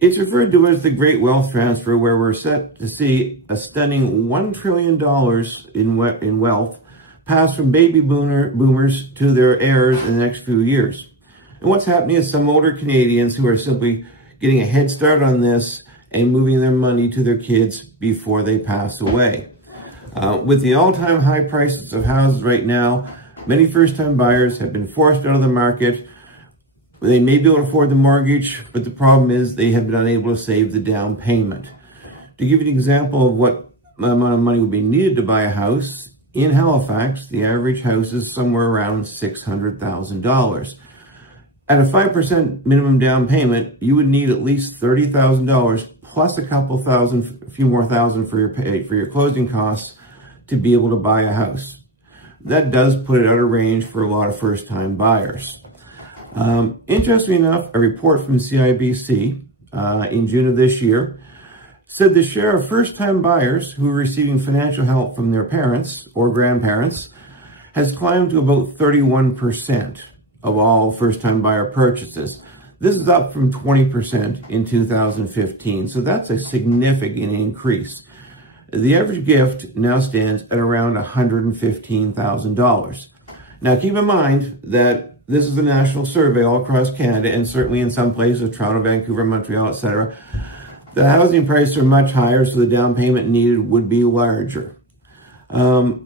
It's referred to as the Great Wealth Transfer, where we're set to see a stunning $1 trillion in wealth pass from baby boomers to their heirs in the next few years. And what's happening is some older Canadians who are simply getting a head start on this and moving their money to their kids before they pass away. With the all-time high prices of houses right now, many first-time buyers have been forced out of the market. They may be able to afford the mortgage, but the problem is they have been unable to save the down payment. To give you an example of what amount of money would be needed to buy a house, in Halifax, the average house is somewhere around $600,000. At a 5% minimum down payment, you would need at least $30,000 plus a few more thousand for your closing costs to be able to buy a house. That does put it out of range for a lot of first-time buyers. Interestingly enough, a report from CIBC in June of this year said the share of first-time buyers who are receiving financial help from their parents or grandparents has climbed to about 31% of all first-time buyer purchases. This is up from 20% in 2015, so that's a significant increase. The average gift now stands at around $115,000. Now keep in mind that this is a national survey all across Canada, and certainly in some places, Toronto, Vancouver, Montreal, etc. The housing prices are much higher, so the down payment needed would be larger. The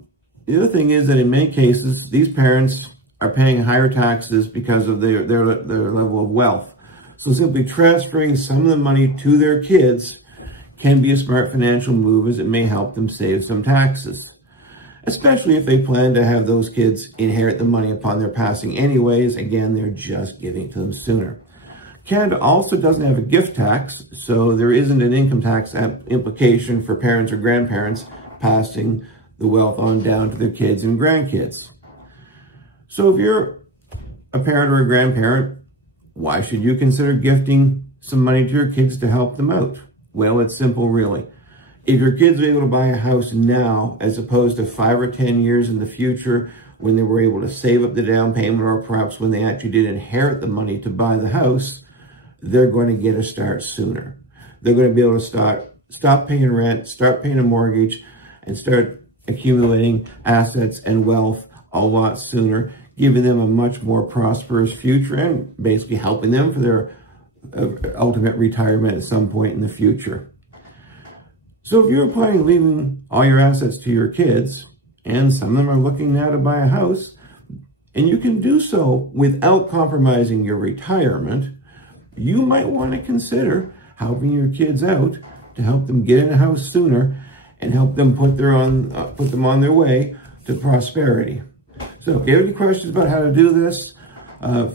other thing is that in many cases, these parents are paying higher taxes because of their level of wealth. So simply transferring some of the money to their kids can be a smart financial move, as it may help them save some taxes, especially if they plan to have those kids inherit the money upon their passing anyways. Again, they're just giving it to them sooner. Canada also doesn't have a gift tax, so there isn't an income tax implication for parents or grandparents passing the wealth on down to their kids and grandkids. So if you're a parent or a grandparent, why should you consider gifting some money to your kids to help them out? Well, it's simple, really. If your kids are able to buy a house now, as opposed to 5 or 10 years in the future when they were able to save up the down payment, or perhaps when they actually did inherit the money to buy the house, they're going to get a start sooner. They're going to be able to stop paying rent, start paying a mortgage, and start accumulating assets and wealth a lot sooner, giving them a much more prosperous future and basically helping them for their ultimate retirement at some point in the future. So if you're planning on leaving all your assets to your kids, and some of them are looking now to buy a house, and you can do so without compromising your retirement, you might want to consider helping your kids out to help them get in a house sooner and help them put them on their way to prosperity. So if you have any questions about how to do this,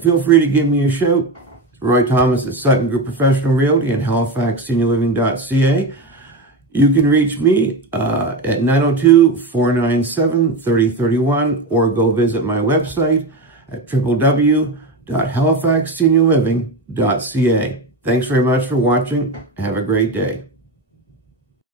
feel free to give me a shout. Roy Thomas at Sutton Group Professional Realty and HalifaxSeniorLiving.ca. You can reach me at 902-497-3031 or go visit my website at www.halifaxseniorliving.ca. Thanks very much for watching. Have a great day.